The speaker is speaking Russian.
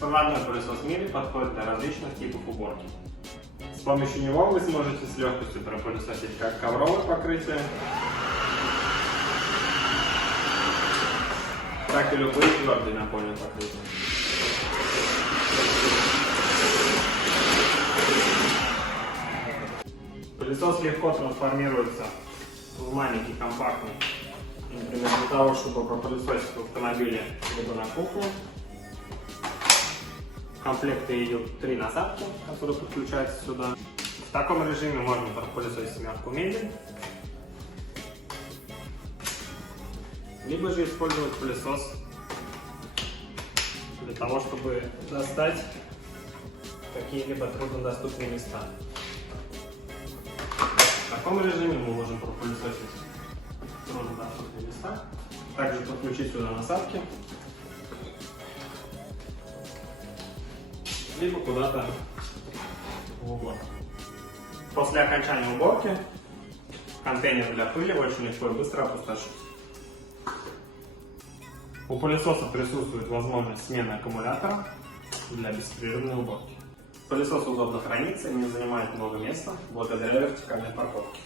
Беспроводной пылесос Miele подходит для различных типов уборки. С помощью него вы сможете с легкостью пропылесосить как ковровое покрытие, так и любые твердые напольные покрытия. Пылесос легко трансформируется в маленький, компактный. Например, для того, чтобы пропылесосить в автомобиле либо на кухне. В комплекте идут 3 насадки, которые подключаются сюда. В таком режиме можно пропылесосить мягкую мебель, либо же использовать пылесос для того, чтобы достать какие-либо труднодоступные места. В таком режиме мы можем пропылесосить труднодоступные места, также подключить сюда насадки, либо куда-то в угол. После окончания уборки контейнер для пыли очень легко и быстро опустошить. У пылесоса присутствует возможность смены аккумулятора для беспрерывной уборки. Пылесос удобно хранится и не занимает много места благодаря вертикальной парковке.